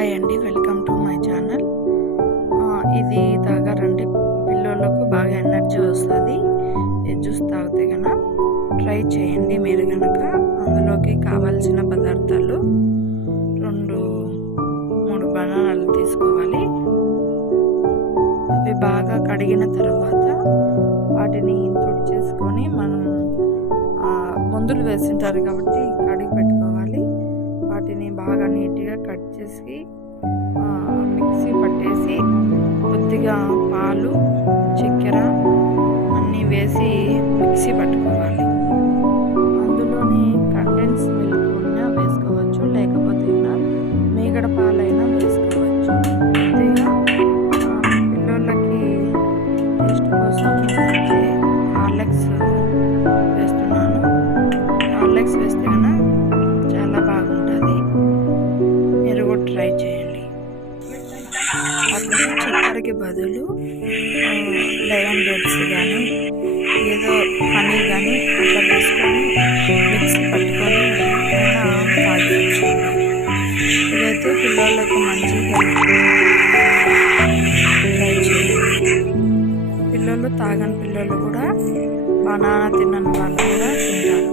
Hi అండి welcome to my channel ఇది తాగారండి పిల్లలకు బాగా ఎనర్జీ వస్తుంది. ఇది జ్యూస్ తాగితే కనుక ట్రై చేయండి మీరు కనుక అందులోకి కావాల్సిన పదార్థాలు రెండు మూడు బనానాలు తీసుకోవాలి. అవి బాగా కడిగిన తర్వాత వాటిని తుడిచేసుకొని మనం మందులు వేసింటారు కాబట్టి బాగా నీట్గా కట్ చేసి మిక్సీ పట్టేసి కొద్దిగా పాలు చక్కెర అన్నీ వేసి మిక్సీ పట్టుకోవాలి. అందులోని కండెన్స్ మిల్క్ ఉన్నా వేసుకోవచ్చు లేకపోతే మీగడ పాలైనా వేసుకోవచ్చు. కొద్దిగా పిల్లోళ్ళకి టేస్ట్ కోసం హార్లెక్స్ వేస్తున్నాను. హార్లెక్స్ వేస్తే అప్పుడు చక్కెరకి బదులు లెమన్ బెడ్స్ కానీ ఏదో హనీ కానీ అట్లా వేసుకొని మిక్సీ పట్టుకొని అయినా ఇదైతే పిల్లలకు మంచి పిల్లలు తాగని పిల్లలు కూడా బనానా తినని వాళ్ళు కూడా తింటారు.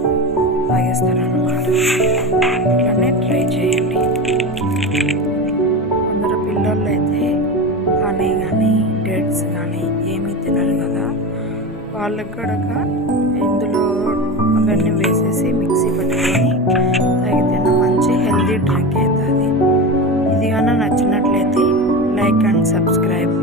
తాగేస్తారు అన్నమాట ఇట్లానే ట్రై చేయండి. కొందరు పిల్లలు అయితే కానీ కానీ డేట్స్ కానీ ఏమీ తినరు కదా. వాళ్ళకి కూడా ఇందులో అవన్నీ వేసేసి మిక్సీ పట్టుకొని తాగితే మంచి హెల్తీ డ్రింక్ అవుతుంది. ఇది కానీ నచ్చినట్లయితే లైక్ అండ్ సబ్స్క్రైబ్.